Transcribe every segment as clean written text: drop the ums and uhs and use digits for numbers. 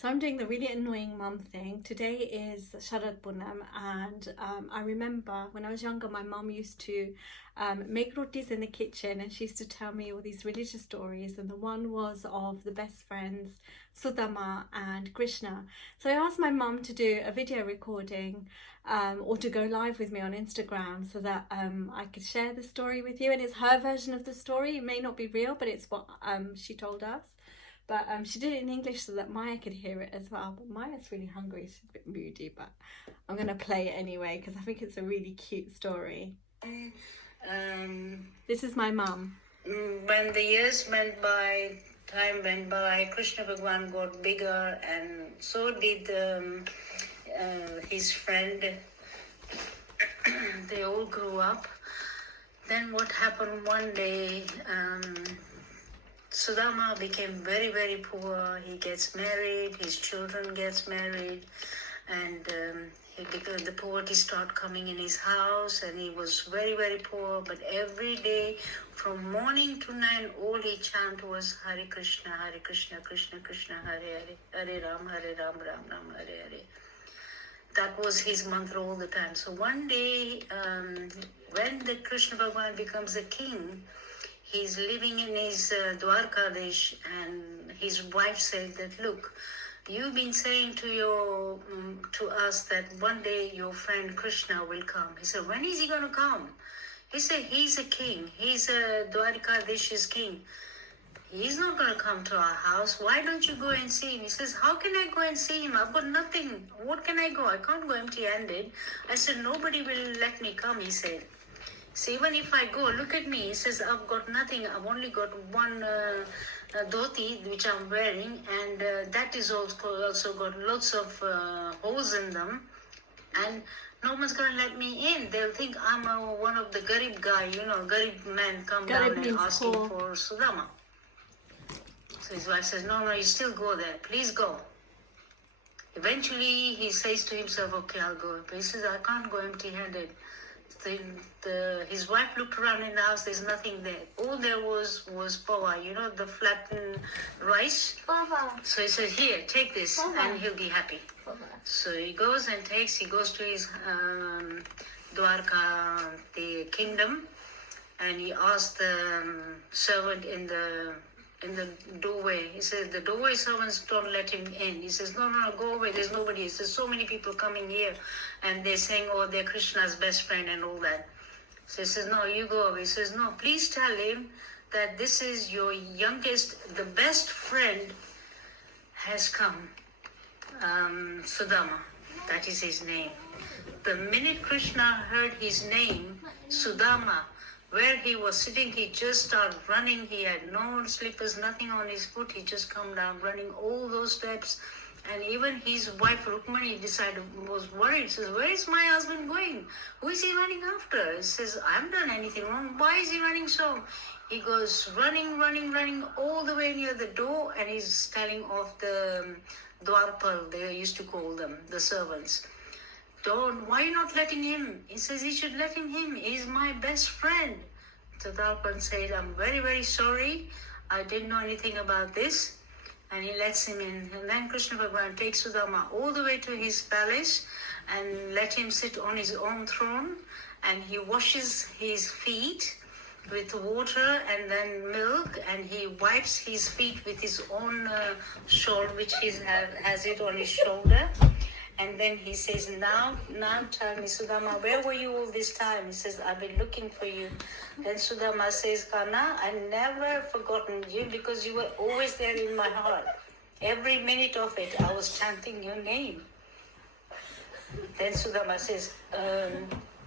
So I'm doing the really annoying mum thing. Today is Sharad Punam, and I remember when I was younger, my mum used to make rotis in the kitchen, and she used to tell me all these religious stories. And the one was of the best friends Sudama and Krishna. So I asked my mum to do a video recording, or to go live with me on Instagram, so that I could share the story with you. And it's her version of the story. It may not be real, but it's what she told us. But she did it in English so that Maya could hear it as well. But Maya's really hungry. She's a bit moody, but I'm going to play it anyway because I think it's a really cute story. This is my mum. When the years went by, time went by, Krishna Bhagwan got bigger, and so did his friend. They all grew up. Then what happened one day, Sudama became very, very poor. He gets married, his children gets married, and the poverty started coming in his house, and he was very, very poor. But every day, from morning to night, all he chanted was Hare Krishna, Krishna Krishna, Hare Hare, Hare Ram, Ram Ram, Hare Hare. That was his mantra all the time. So one day, when the Krishna Bhagwan becomes a king, he's living in his Dwarkadesh, and his wife said that, look, you've been saying to us that one day your friend Krishna will come. He said, when is he going to come? He said, he's a king. He's a Dwarkadesh's king. He's not going to come to our house. Why don't you go and see him? He says, how can I go and see him? I've got nothing. What can I go? I can't go empty-handed. I said, nobody will let me come, he said. So even if I go, look at me. He says, I've got nothing. I've only got one dhoti, which I'm wearing. And that is also got lots of holes in them. And no one's going to let me in. They'll think I'm one of the garib guy, garib man come Garib down and asking poor. for Sudama. So his wife says, no, you still go there. Please go. Eventually, he says to himself, okay, I'll go. But he says, I can't go empty-handed. His wife looked around in the house, there's nothing there. All there was pawa, the flattened rice. Baba. So he says, here, take this, Baba. and he'll be happy. Baba. So he goes to his Dwarka, the kingdom, and he asked the servant in the doorway. He says, the doorway servants don't let him in. He says, no, go away. There's nobody. He says, so many people coming here, and they're saying, oh, they're Krishna's best friend and all that. So he says, no, you go away. He says, no, please tell him that this is your youngest, the best friend has come. Sudama, that is his name. The minute Krishna heard his name, Sudama, where he was sitting, he just started running. He had no slippers, nothing on his foot. He just come down running all those steps. And even his wife Rukmani was worried. Says, where is my husband going? Who is he running after? He says, I haven't done anything wrong. Why is he running so? He goes running all the way near the door, and he's telling off the Dwarpal, they used to call them, the servants. Why are you not letting him? He says, he should let him in. He's my best friend. So Dwarpal said, I'm very, very sorry. I didn't know anything about this. And he lets him in. And then Krishna Bhagwan takes Sudama all the way to his palace and let him sit on his own throne. And he washes his feet with water and then milk, and he wipes his feet with his own shawl, which he has it on his shoulder. And then he says, now tell me, Sudama, where were you all this time? He says, I've been looking for you. Then Sudama says, Kana, I never forgotten you because you were always there in my heart. Every minute of it, I was chanting your name. Then Sudama says,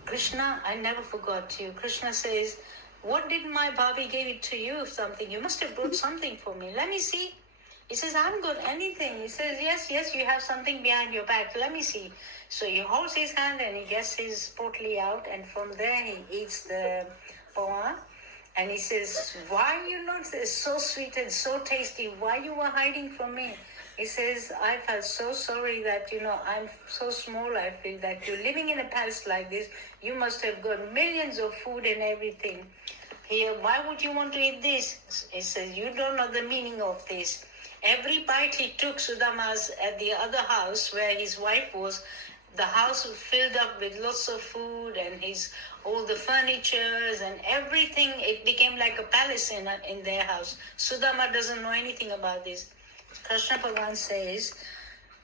Krishna, I never forgot you. Krishna says, what did my Bhabhi give it to you? Something. You must have brought something for me. Let me see. He says, I haven't got anything. He says, yes, you have something behind your back. Let me see. So he holds his hand and he gets his potli out, and from there he eats the poa. And he says, why you not so sweet and so tasty? Why you were hiding from me? He says, I felt so sorry that, I'm so small. I feel that you're living in a palace like this. You must have got millions of food and everything. Here, why would you want to eat this? He says, you don't know the meaning of this. Every bite he took, Sudama's at the other house where his wife was, the house was filled up with lots of food and all the furnitures and everything. It became like a palace in their house. Sudama doesn't know anything about this. Krishna Bhagavan says,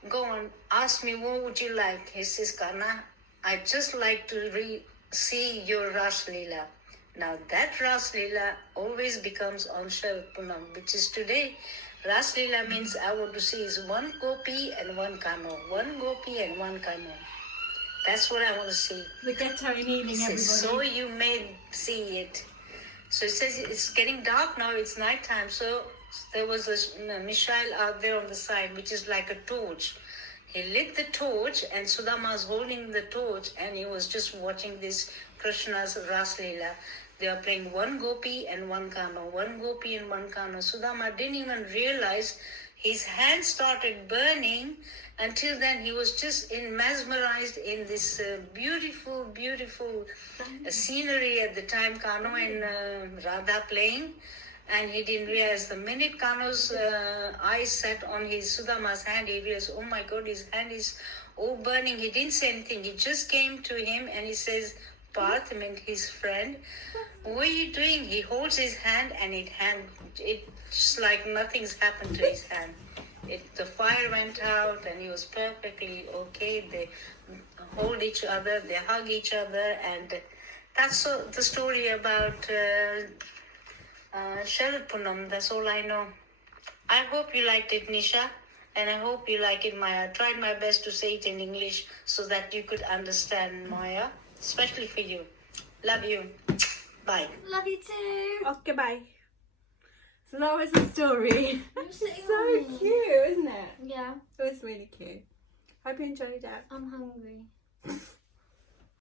go on, ask me, what would you like? He says, Karna, I'd just like to see your Ras Leela. Now that Ras Leela always becomes on Sharad Punam, which is today. Ras Leela means I want to see is one gopi and one kano. One gopi and one kano. That's what I want to see. The ghetto in Ealing, everybody. So you may see it. So it says it's getting dark now, it's nighttime. So there was a Mishael out there on the side, which is like a torch. He lit the torch and Sudama was holding the torch and he was just watching this Krishna's Ras Leela. They are playing one gopi and one kano, one gopi and one kano. Sudama didn't even realize his hand started burning. Until then, he was just mesmerized in this beautiful scenery at the time, Kano and Radha playing. And he didn't realize the minute Kano's eyes set on his Sudama's hand, he realized, oh my God, his hand is all burning. He didn't say anything. He just came to him and he says, Parth, I mean his friend, what are you doing? He holds his hand and it just like nothing's happened to his hand. The fire went out and he was perfectly okay. They hold each other, they hug each other, and that's the story about Sharad Punam. That's all I know. I hope you liked it, Nisha, and I hope you like it, Maya. I tried my best to say it in English so that you could understand, Maya, especially for you. Love you. Bye. Love you too. Okay, bye. So that was the story. It's so cute, isn't it? Yeah. It was really cute. Hope you enjoyed it. I'm hungry.